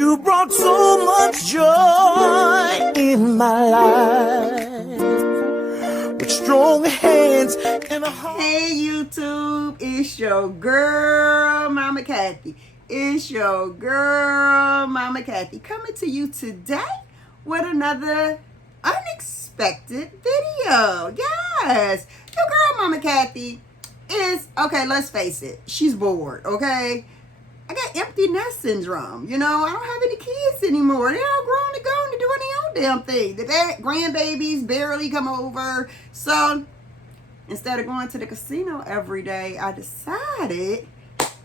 You brought so much joy in my life with strong hands and a heart. Hey YouTube, it's your girl Mama Kathy. It's your girl Mama Kathy coming to you today with another unexpected video. Yes, your girl Mama Kathy is, okay, let's face it, she's bored, okay? I got empty nest syndrome. You know, I don't have any kids anymore. They're all grown and gone to doing their own damn thing. The grandbabies barely come over. So instead of going to the casino every day, I decided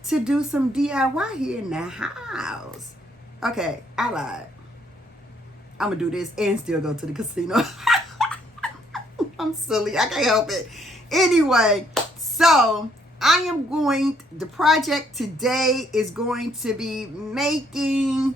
to do some DIY here in the house. Okay, I lied. I'm going to do this and still go to the casino. I'm silly. I can't help it. Anyway, so the project today is going to be making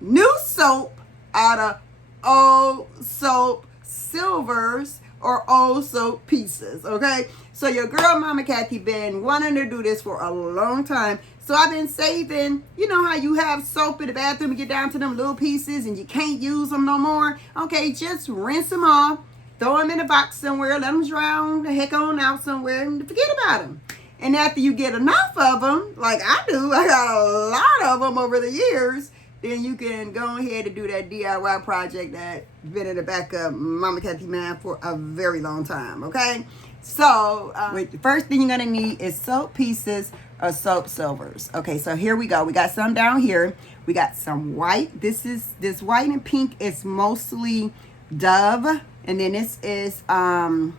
new soap out of old soap silvers or old soap pieces, okay? So your girl Mama Kathy been wanting to do this for a long time. So I've been saving, you know how you have soap in the bathroom and get down to them little pieces and you can't use them no more? Okay, just rinse them off. Throw them in a box somewhere, let them drown the heck on out somewhere, and forget about them. And after you get enough of them, like I do, I got a lot of them over the years, then you can go ahead and do that DIY project that's been in the back of Mama Kathy mind for a very long time, okay? So, the first thing you're going to need is soap pieces or soap silvers. Okay, so here we go. We got some down here. We got some white. This white and pink is mostly Dove. And then this is Dial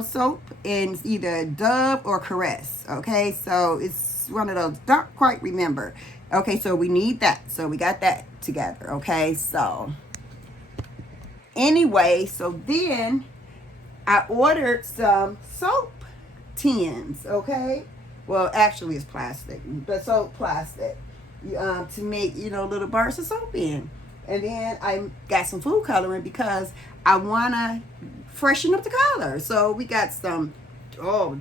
soap, and it's either Dove or Caress. Okay, so it's one of those, don't quite remember. Okay, so we need that. So we got that together. Okay, so anyway, so then I ordered some soap tins. Okay, well actually it's plastic, but soap plastic to make, you know, little bars of soap in. And then I got some food coloring because I want to freshen up the color. So we got some,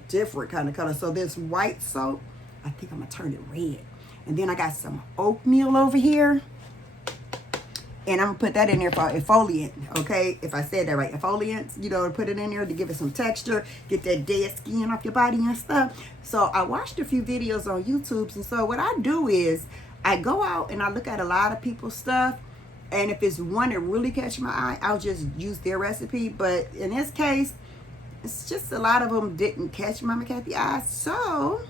different kind of color. So this white soap, I think I'm going to turn it red. And then I got some oatmeal over here. And I'm going to put that in there for exfoliant, okay? If I said that right, exfoliants, you know, put it in there to give it some texture, get that dead skin off your body and stuff. So I watched a few videos on YouTube. And so what I do is I go out and I look at a lot of people's stuff. And if it's one that really catch my eye, I'll just use their recipe. But in this case, it's just a lot of them didn't catch Mama Kathy's eye. So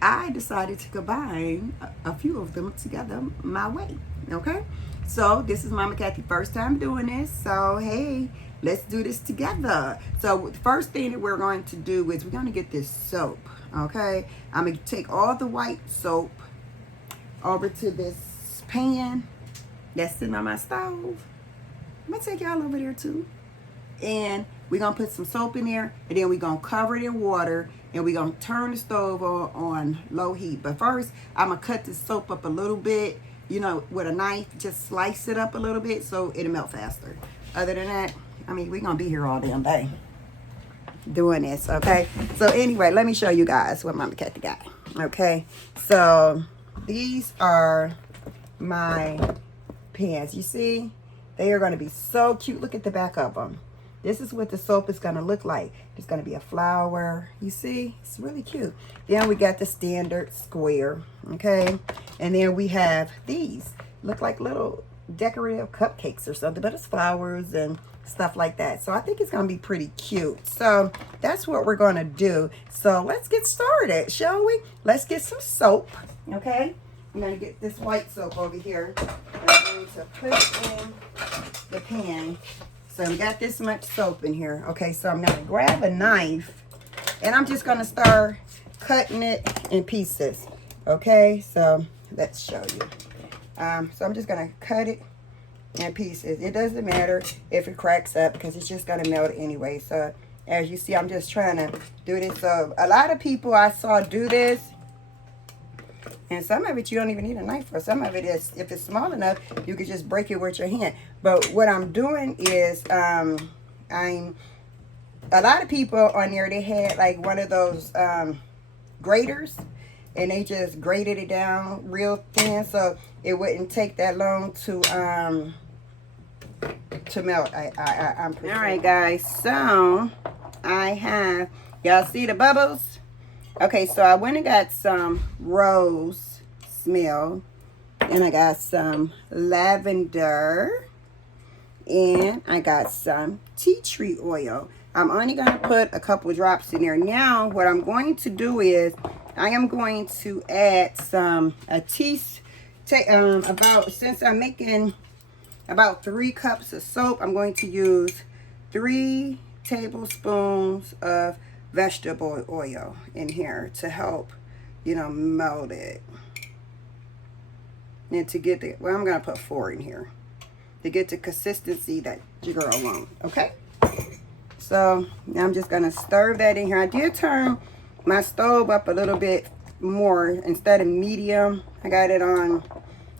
I decided to combine a few of them together my way. Okay? So this is Mama Kathy's first time doing this. So hey, let's do this together. So the first thing that we're going to do is we're going to get this soap. Okay? I'm going to take all the white soap over to this pan that's sitting on my stove. I'm gonna take y'all over there too, and we're gonna put some soap in there, and then we're gonna cover it in water, and we're gonna turn the stove on low heat. But first I'm gonna cut the soap up a little bit, you know, with a knife. Just slice it up a little bit so it'll melt faster. Other than that, I mean, we're gonna be here all damn day doing this. Okay, so anyway, let me show you guys what Mama Kathy got. Okay, so these are my pans. You see, they are going to be so cute. Look at the back of them. This is what the soap is going to look like. There's going to be a flower. You see, it's really cute. Then we got the standard square. Okay, and then we have these look like little decorative cupcakes or something, but it's flowers and stuff like that. So I think it's going to be pretty cute. So that's what we're going to do. So let's get started, shall we? Let's get some soap. Okay, I'm going to get this white soap over here. I'm going to put it in the pan. So we got this much soap in here. Okay, so I'm going to grab a knife and I'm just going to start cutting it in pieces. Okay, so let's show you. So I'm just going to cut it in pieces. It doesn't matter if it cracks up because it's just going to melt anyway. So as you see, I'm just trying to do this. So a lot of people I saw do this. And some of it you don't even need a knife for. Some of it is, if it's small enough, you could just break it with your hand. But what I'm doing is, a lot of people on there, they had like one of those graters. and they just grated it down real thin so it wouldn't take that long to melt. I'm all right, guys. So I have, y'all see the bubbles? Okay, so I went and got some rose smell, and I got some lavender, and I got some tea tree oil. I'm only going to put a couple drops in there. Now, what I'm going to do is I am going to add since I'm making about 3 cups of soap, I'm going to use 3 tablespoons of vegetable oil in here to help, you know, melt it. And to get the, well, I'm going to put 4 in here to get the consistency that your girl wants, okay? So now I'm just going to stir that in here. I did turn my stove up a little bit more. Instead of medium, I got it on,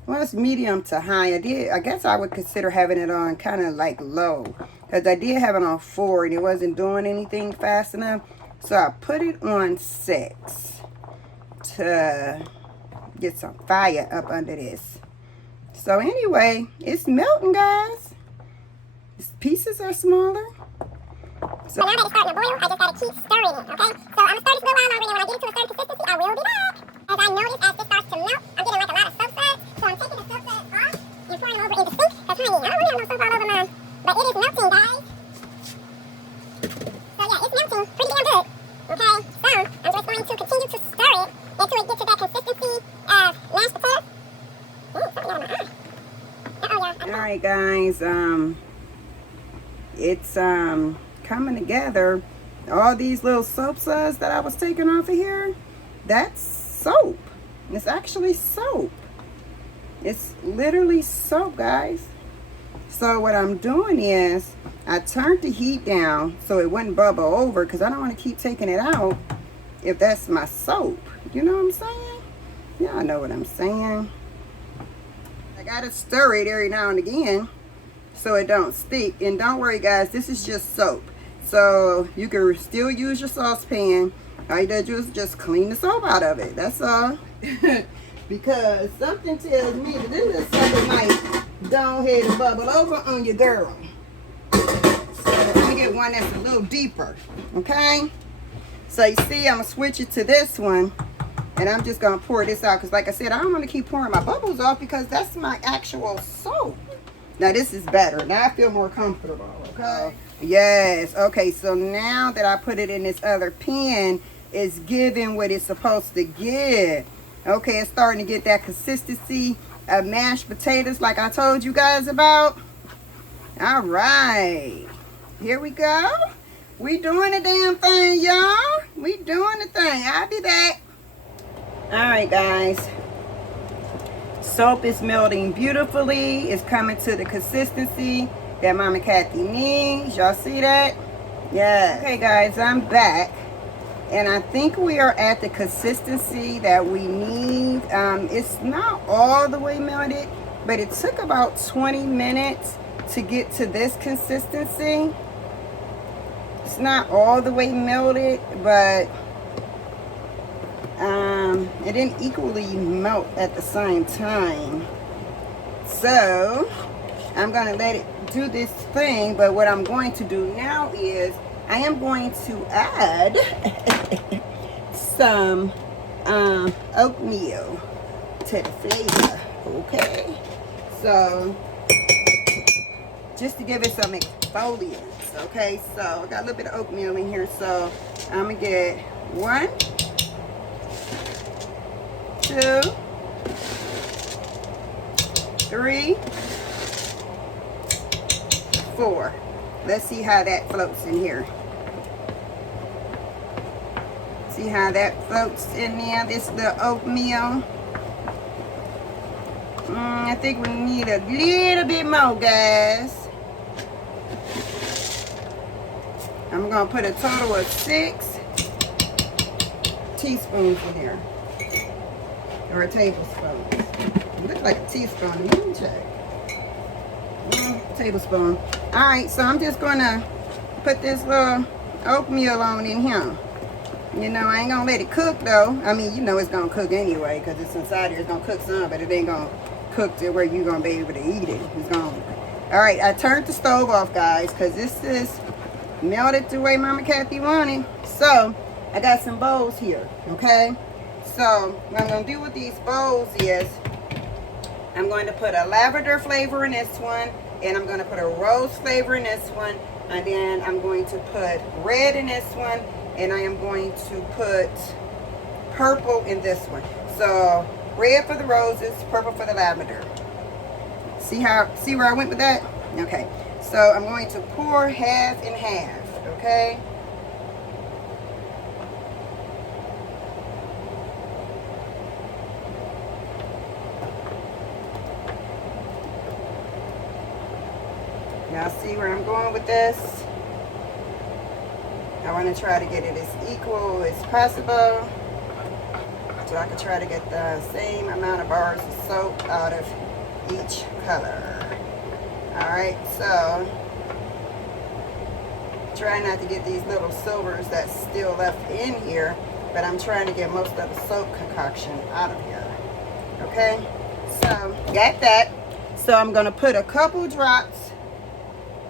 well, it's medium to high. I guess I would consider having it on kind of like low, because I did have it on 4 and it wasn't doing anything fast enough. So I put it on 6 to get some fire up under this. So anyway, it's melting, guys. These pieces are smaller. So now that it's starting to boil, I just gotta keep stirring it, okay? So I'm gonna stir this a little while longer, and when I get it to a certain consistency, I will be back. As I notice, as this starts to melt, I'm getting like a lot of soap suds. So I'm taking the soap suds off and pouring them over in the sink. Because honey, I don't want to have no soap all over mine. But it is melting, guys. So yeah, it's melting pretty damn good. Okay, so I'm just going to continue to stir it until it gets to that consistency of mashed potatoes. Ooh, something got in my eye. Alright, guys, it's coming together. All these little soap suds that I was taking off of here, that's soap. It's actually soap. It's literally soap, guys. So what I'm doing is I turned the heat down so it wouldn't bubble over, because I don't want to keep taking it out if that's my soap. You know what I'm saying? Y'all know what I'm saying. I gotta stir it every now and again so it don't stick. And don't worry, guys, this is just soap. So you can still use your saucepan. All you gotta do is just clean the soap out of it. That's all. Because something tells me that this is something might go ahead and bubble over on your girl. So let me get one that's a little deeper. Okay? So you see, I'm gonna switch it to this one. And I'm just gonna pour this out, because like I said, I don't want to keep pouring my bubbles off, because that's my actual soap. Now this is better. Now I feel more comfortable. Okay. Yes. Okay. So now that I put it in this other pan, it's giving what it's supposed to give. Okay. It's starting to get that consistency of mashed potatoes, like I told you guys about. All right. Here we go. We doing the damn thing, y'all. We doing the thing. I'll be back. All right, guys. Soap is melting beautifully. It's coming to the consistency that Mama Kathy needs. Y'all see that? Yeah. Okay, guys, I'm back. And I think we are at the consistency that we need. It's not all the way melted, but it took about 20 minutes to get to this consistency. It's not all the way melted, but it didn't equally melt at the same time. So I'm gonna let it do this thing, but what I'm going to do now is I am going to add some oatmeal to the flavor. Okay, so just to give it some exfoliants. Okay, so I got a little bit of oatmeal in here, so I'm gonna get 1, 2, 3, 4. Let's see how that floats in here. See how that floats in there, this little oatmeal. I think we need a little bit more, guys. I'm gonna put a total of 6 teaspoons in here. Or a tablespoon. It looks like a teaspoon. Let me check. Tablespoon. Alright, so I'm just gonna put this little oatmeal on in here. You know, I ain't gonna let it cook though. I mean, you know it's gonna cook anyway because it's inside here. It's gonna cook some, but it ain't gonna cook to where you're gonna be able to eat it. It's gonna. All right, I turned the stove off, guys, because this is melted the way Mama Kathy wanted. So I got some bowls here, okay? So what I'm gonna do with these bowls is I'm going to put a lavender flavor in this one, and I'm gonna put a rose flavor in this one, and then I'm going to put red in this one, and I am going to put purple in this one. So red for the roses, purple for the lavender. See where I went with that? Okay. So I'm going to pour half and half, okay? Y'all see where I'm going with this? I want to try to get it as equal as possible, so I can try to get the same amount of bars of soap out of each color. Alright, so try not to get these little silvers that's still left in here, but I'm trying to get most of the soap concoction out of here. Okay, so got that. So I'm going to put a couple drops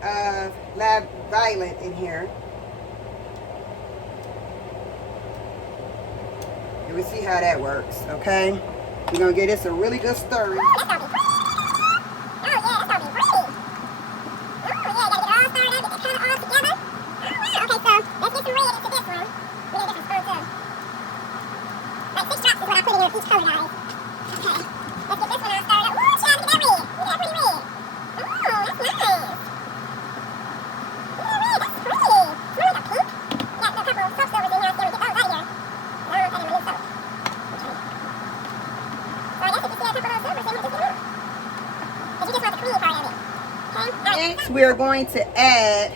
of Violet in here. And we'll see how that works, okay? We're going to get this a really good stir. Next, we are going to add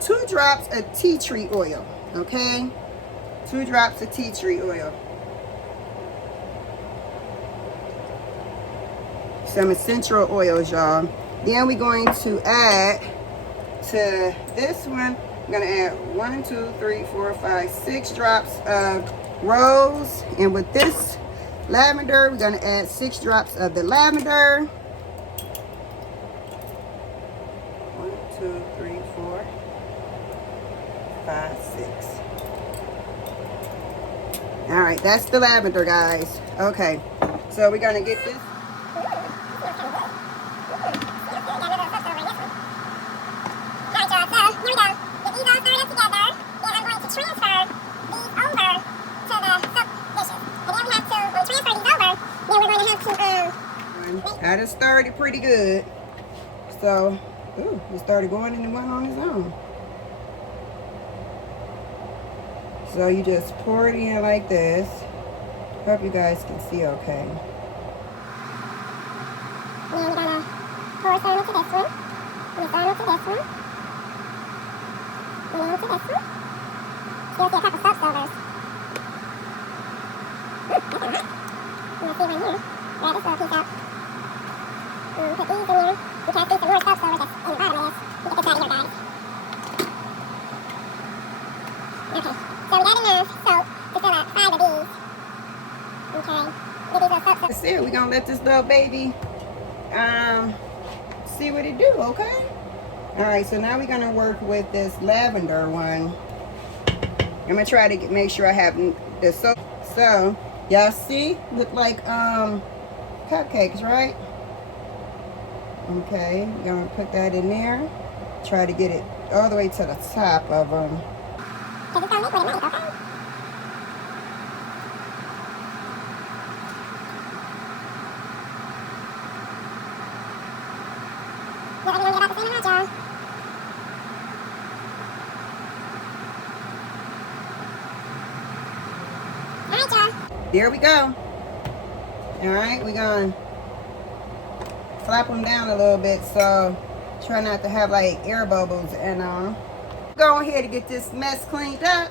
2 drops of tea tree oil, okay? 2 drops of tea tree oil. Some essential oils, y'all. Then we're going to add to this one, I'm going to add 1, 2, 3, 4, 5, 6 drops of rose. And with this lavender, we're going to add 6 drops of the lavender. 1, 2, 3, 4, 5, 6. All right, that's the lavender, guys. Okay, so we're going to get this. I done stirred it pretty good. So, ooh, it started going in the one on its own. So you just pour it in like this. Hope you guys can see okay. Now we're gonna pour some into this one. And some into this one. And into this one. You'll see a couple soap silvers. That's all right. You'll see one here. Grab this little piece out. Put these in here. You can't see some more soap silver that's in the bottom of this. You get this out of here, guys. Okay. So we got enough soap to fill up 5 of these. Okay. Get these little soap silvers. So we're going to let this little baby see what it do, okay? Alright, so now we're going to work with this lavender one. I'm going to try to make sure I have the soap. So, y'all see? Look like cupcakes, right? Okay, you're going to put that in there. Try to get it all the way to the top of them. Because it's going to make what it makes, okay? There we go. Alright, we're going to flap them down a little bit, so try not to have like air bubbles. And go ahead and get this mess cleaned up.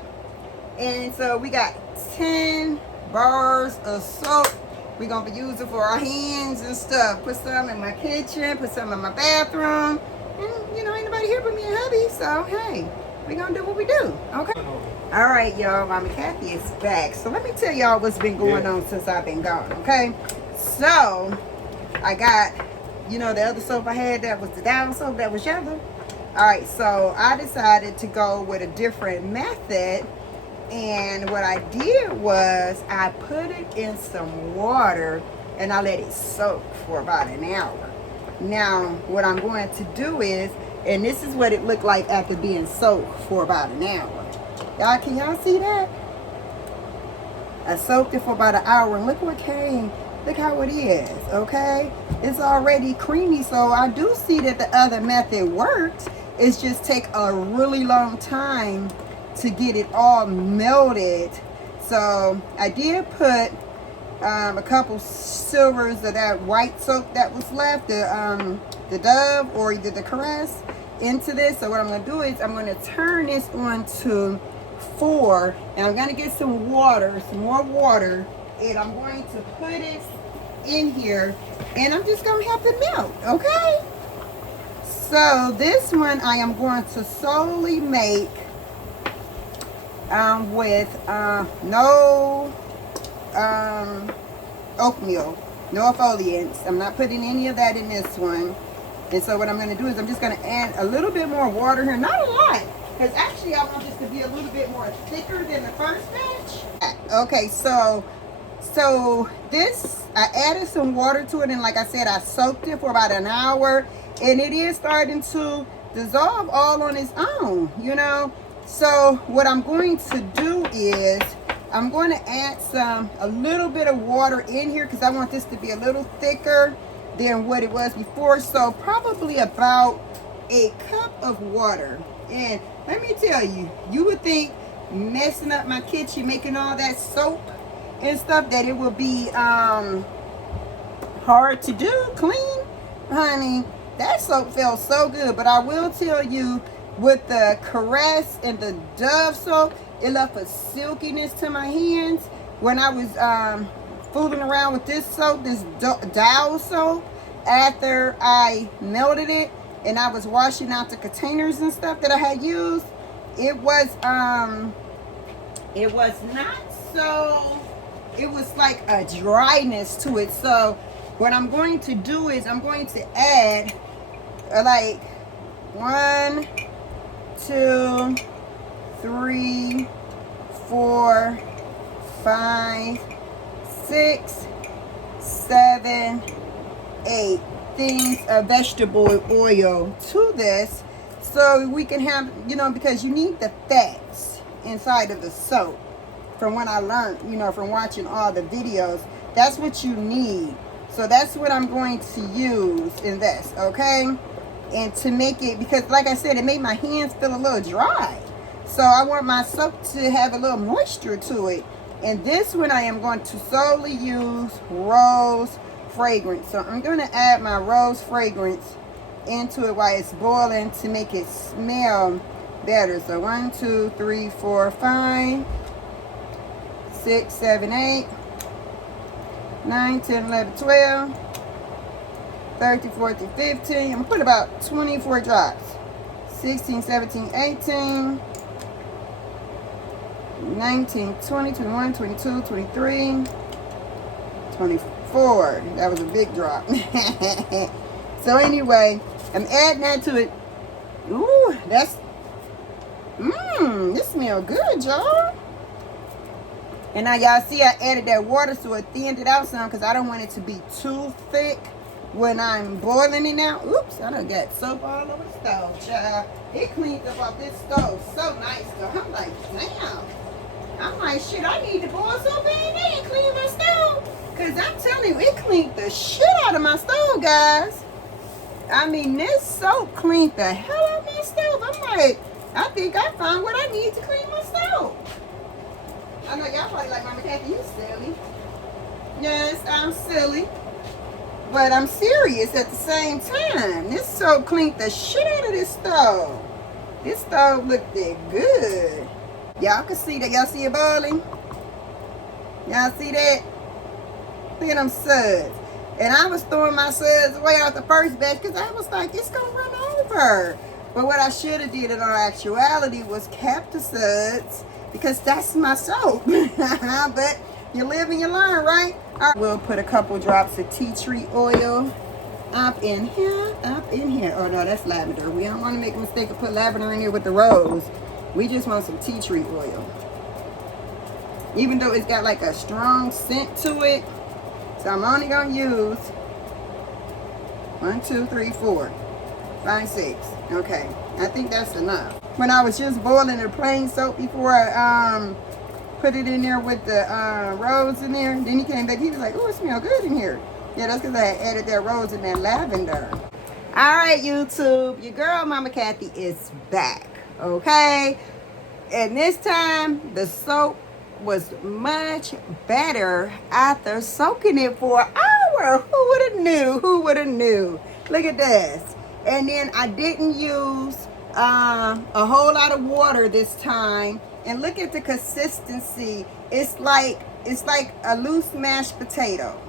And so we got 10 bars of soap. We're going to be using for our hands and stuff. Put some in my kitchen, put some in my bathroom. And, you know, ain't nobody here but me and hubby, so hey, we're going to do what we do, okay? All right, y'all, Mama Kathy is back. So let me tell y'all what's been going on since I've been gone, okay? So I got, you know, the other soap I had that was the Dow soap that was yellow. All right, so I decided to go with a different method. And what I did was I put it in some water and I let it soak for about an hour. Now, what I'm going to do is, and this is what it looked like after being soaked for about an hour. Y'all, can y'all see that? I soaked it for about an hour and look what came. Look how it is, okay? It's already creamy, so I do see that the other method works. It's just take a really long time to get it all melted. So I did put a couple silvers of that white soap that was left, the Dove or either the Caress, into this. So what I'm going to do is I'm going to turn this on to 4, and I'm going to get some water, some more water, and I'm going to put it in here, and I'm just going to have it melt, okay? So this one I am going to solely make with no oatmeal, no exfoliants. I'm not putting any of that in this one. And so what I'm going to do is I'm just going to add a little bit more water here, not a lot, because actually I want this to be a little bit more thicker than the first batch. Okay, so this, I added some water to it, and like I said, I soaked it for about an hour, and it is starting to dissolve all on its own, you know. So what I'm going to do is I'm going to add a little bit of water in here because I want this to be a little thicker than what it was before. So probably about a cup of water. And let me tell you, you would think messing up my kitchen, making all that soap and stuff, that it would be hard to do, clean. Honey, that soap felt so good. But I will tell you, with the Caress and the Dove soap, it left a silkiness to my hands. When I was fooling around with this soap, this Dow soap, after I melted it and I was washing out the containers and stuff that I had used, it was not so, it was like a dryness to it. So what I'm going to do is I'm going to add like 1, 2, 3, 4, 5, 6, 7, 8 things of vegetable oil to this, so we can have, you know, because you need the fats inside of the soap. From what I learned, you know, from watching all the videos, that's what you need. So that's what I'm going to use in this, okay? And to make it, because like I said, it made my hands feel a little dry. So I want my soap to have a little moisture to it. And this one I am going to solely use rose fragrance. So I'm going to add my rose fragrance into it while it's boiling to make it smell better. So 1, 2, 3, 4, 5, 6, 7, 8, 9, 10, 11, 12, 13, 14, 15. I'm going to put about 24 drops. 16, 17, 18, 19, 20, 21, 22, 23, 24. That was a big drop. So anyway, I'm adding that to it. Ooh, that's, this smells good, y'all. And now y'all see I added that water so it thinned it out some because I don't want it to be too thick when I'm boiling it now. Oops, I done got soap all over the stove, child. It cleaned up off this stove so nice, though. I'm like, damn. I'm like, shit, I need to boil so bad they ain't clean my stove. Because I'm telling you, it cleaned the shit out of my stove, guys. I mean, this soap cleaned the hell out of my stove. I'm like, I think I found what I need to clean my stove. I know y'all probably like, Mama Kathy, you silly. Yes, I'm silly. But I'm serious at the same time. This soap cleaned the shit out of this stove. This stove looked good. Y'all can see that. Y'all see it boiling? Y'all see that? Look at them suds. And I was throwing my suds away out the first batch because I was like, it's going to run over. But what I should have did in all actuality was kept the suds because that's my soap. But you live and you learn, right? All right. We'll put a couple drops of tea tree oil up in here, up in here. Oh no, that's lavender. We don't want to make a mistake and put lavender in here with the rose. We just want some tea tree oil. Even though it's got like a strong scent to it. So I'm only going to use 1, 2, 3, 4, 5, 6. Okay, I think that's enough. When I was just boiling the plain soap before I put it in there with the rose in there, then he came back, he was like, oh, it smells good in here. Yeah, that's because I added that rose and that lavender. All right, YouTube, your girl Mama Kathy is back, okay? And this time, the soap was much better after soaking it for an hour. Who would have knew? Who would have knew? Look at this. And then I didn't use a whole lot of water this time. And look at the consistency. It's like a loose mashed potato.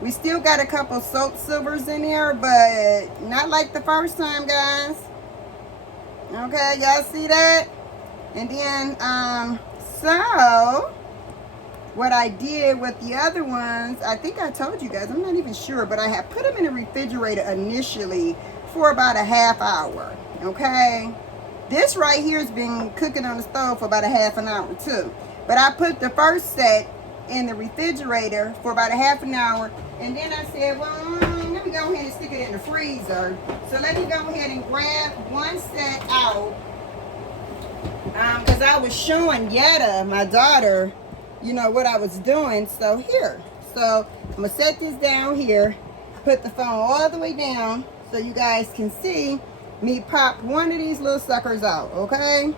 We still got a couple soap silvers in there, but not like the first time, guys. Okay, y'all see that? And then, so what I did with the other ones, I think I told you guys, I'm not even sure, but I had put them in the refrigerator initially for about a half hour, okay? This right here has been cooking on the stove for about a half an hour too. But I put the first set in the refrigerator for about a half an hour, and then I said, well, let me go ahead and stick it in the freezer. So let me go ahead and grab one set out, because I was showing Yetta, my daughter, you know, what I was doing. So here, so I'm gonna set this down here, put the phone all the way down so you guys can see me pop one of these little suckers out, okay?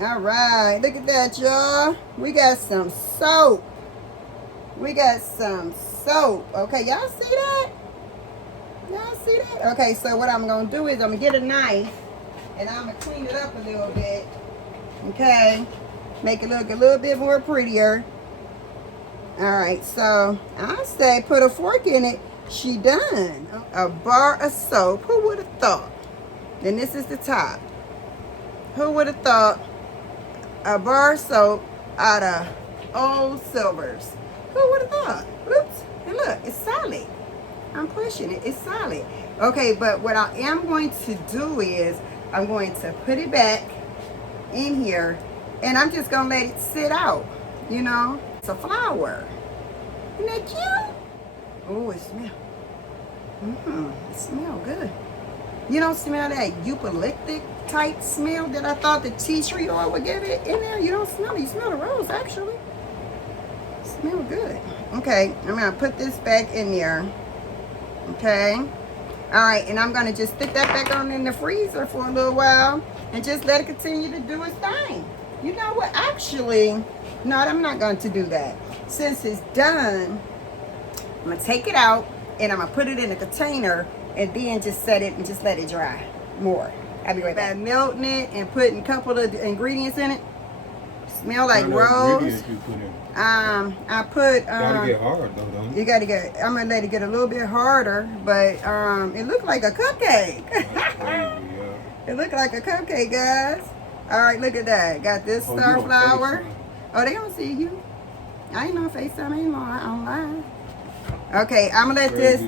All right, look at that, y'all. We got some soap. We got some soap. Okay, y'all see that? Y'all see that? Okay, so what I'm gonna do is I'm gonna get a knife and I'm gonna clean it up a little bit. Okay, make it look a little bit more prettier. All right, so I say put a fork in it. She done. A bar of soap. Who would have thought? Then this is the top. Who would have thought a bar of soap out of old silvers? Who would have thought? Oops. And look, it's solid. I'm pushing it. It's solid. Okay, but what I am going to do is I'm going to put it back in here, and I'm just gonna let it sit out. You know, it's a flower. Isn't that cute? Oh, it smells. It smells good. You don't smell that eucalyptic type smell that I thought the tea tree oil would give it in there. You don't smell it. You smell the rose actually. It smells good. Okay, I'm gonna put this back in there. Okay. All right, and I'm gonna just stick that back on in the freezer for a little while and just let it continue to do its thing. You know what? Actually, no, I'm not going to do that. Since it's done, I'm gonna take it out and I'm gonna put it in a container and then just set it and just let it dry more. I'll be right back. Melting it and putting a couple of ingredients in it. Smell like rose. I put gotta get hard though, don't you? You gotta get, I'm gonna let it get a little bit harder, but it looked like a cupcake. That's crazy, yeah. It looked like a cupcake, guys. All right, look at that. Got this starflower. Oh, they don't see you. I ain't no FaceTime, I ain't no online. Okay, I'm gonna let this.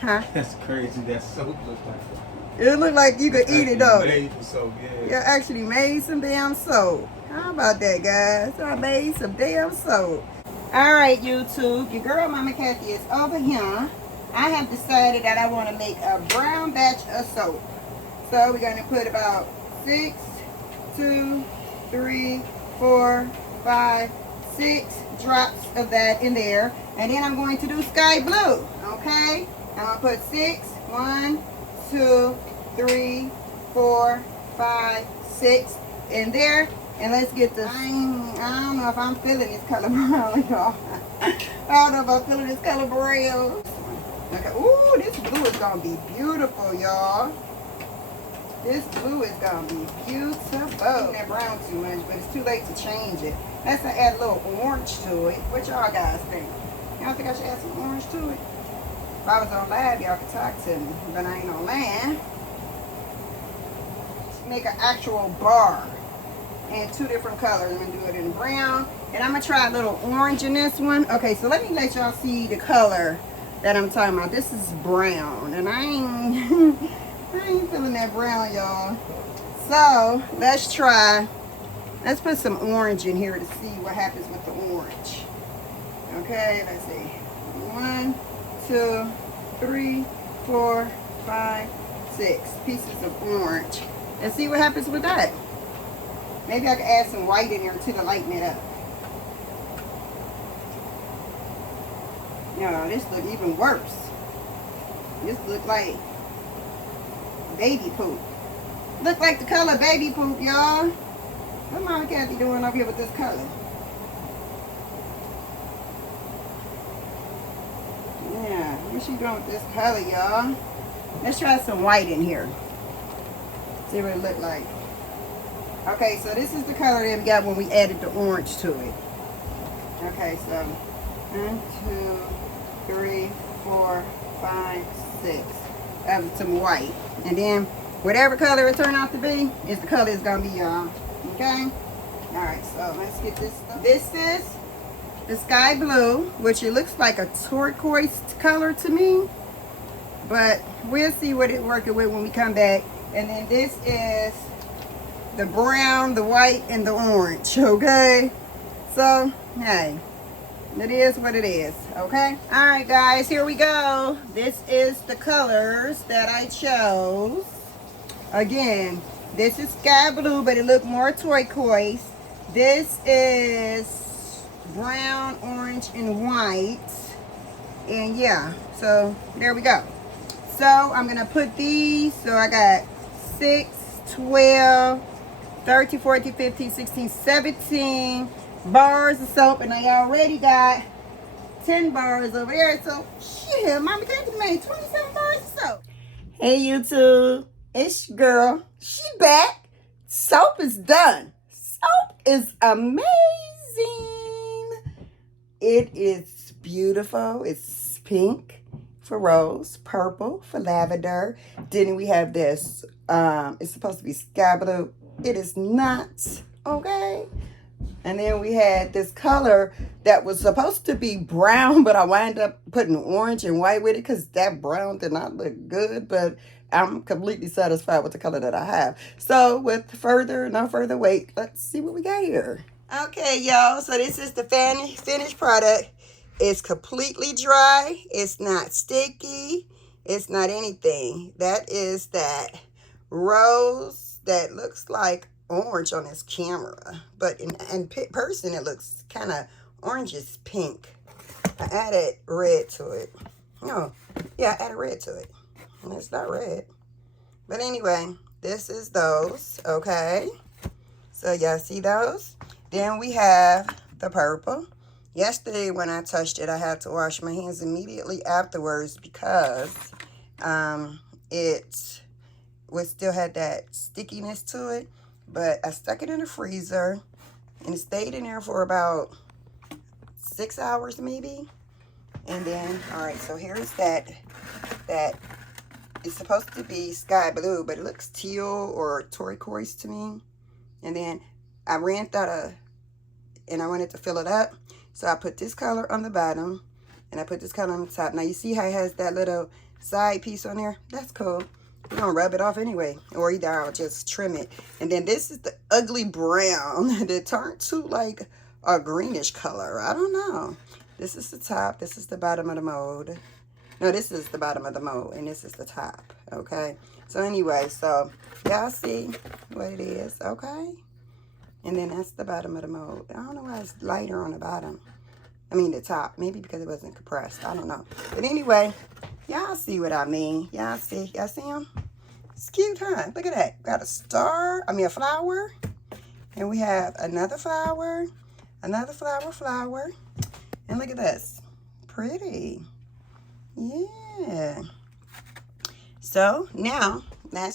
Huh? That's crazy. That soap looks like. It look like you could eat it though. Made for soap, yeah. You actually made some damn soap. How about that, guys? I made some damn soap. All right, YouTube. Your girl Mama Kathy is over here. I have decided that I want to make a brown batch of soap. So we're gonna put about 6, 2, 3, 4, 5, 6 drops of that in there, and then I'm going to do sky blue. Okay, I'm gonna put 6, 1, 2, 3, 4, 5, 6 in there, and let's get the. I don't know if I'm feeling this color brown, y'all. I don't know if I'm feeling this color brown. Okay. Ooh, this blue is gonna be beautiful, y'all. This blue is gonna be beautiful. That brown too much, but it's too late to change it. Let's add a little orange to it. What y'all guys think? Y'all think I should add some orange to it? If I was on live, y'all could talk to me, but I ain't on live. Make an actual bar. in 2 different colors. I'm gonna do it in brown, and I'm gonna try a little orange in this one. Okay, so let me let y'all see the color that I'm talking about. This is brown, and I ain't I ain't feeling that brown, y'all. So let's put some orange in here to see what happens with the orange. Okay, let's see. 1, 2, 3, 4, 5, 6 pieces of orange. Let's see what happens with that. Maybe I can add some white in there too to lighten it up. No, this look even worse. This look like baby poop. Look like the color baby poop, y'all. What Mama Kathy doing up here with this color? Yeah, what she doing with this color, y'all? Let's try some white in here. See what it look like. Okay, so this is the color that we got when we added the orange to it. Okay, so 1, 2, 3, 4, 5, 6. Add some white. And then whatever color it turned out to be is the color it's gonna be, y'all. Okay? Alright, so let's get this stuff. This is the sky blue, which it looks like a turquoise color to me. But we'll see what it's working with when we come back. And then this is the brown, the white, and the orange, okay? So, hey, it is what it is, okay? All right, guys, here we go. This is the colors that I chose. Again, this is sky blue, but it looked more turquoise. This is brown, orange, and white. And yeah, so there we go. So I'm gonna put these, so I got 6, 12, 13, 14, 15, 16, 17 bars of soap, and I already got 10 bars over there. So shit, Mama Kathy made 27 bars of soap. Hey YouTube, it's your girl. She back. Soap is done. Soap is amazing. It is beautiful. It's pink for rose, purple for lavender. Then we have this, it's supposed to be sky blue. It is not, okay? And then we had this color that was supposed to be brown, but I wound up putting orange and white with it because that brown did not look good, but I'm completely satisfied with the color that I have. So with no further wait, let's see what we got here. Okay, y'all, so this is the finished product. It's completely dry. It's not sticky. It's not anything. That is that rose that looks like orange on this camera, but in person it looks kind of orangish pink. I added red to it. No, yeah, I added red to it, and it's not red. But anyway, this is those. Okay, so y'all see those. Then we have the purple. Yesterday when I touched it, I had to wash my hands immediately afterwards because it still had that stickiness to it. But I stuck it in the freezer, and it stayed in there for about 6 hours maybe. And then, all right, so here's that it's supposed to be sky blue, but it looks teal or turquoise to me. And then I ran out and I wanted to fill it up. So I put this color on the bottom, and I put this color on the top. Now you see how it has that little side piece on there? That's cool. We're gonna rub it off anyway, or either I'll just trim it. And then this is the ugly brown that turned to like a greenish color. I don't know. This is the top. This is the bottom of the mold. No, this is the bottom of the mold, and this is the top. Okay. So anyway, so y'all see what it is. Okay. And then that's the bottom of the mold. I don't know why it's lighter on the bottom. I mean the top. Maybe because it wasn't compressed. I don't know. But anyway, y'all see what I mean. Y'all see? Y'all see them? It's cute, huh? Look at that. We got a flower. And we have another flower. Another flower. And look at this. Pretty. Yeah. So now, that's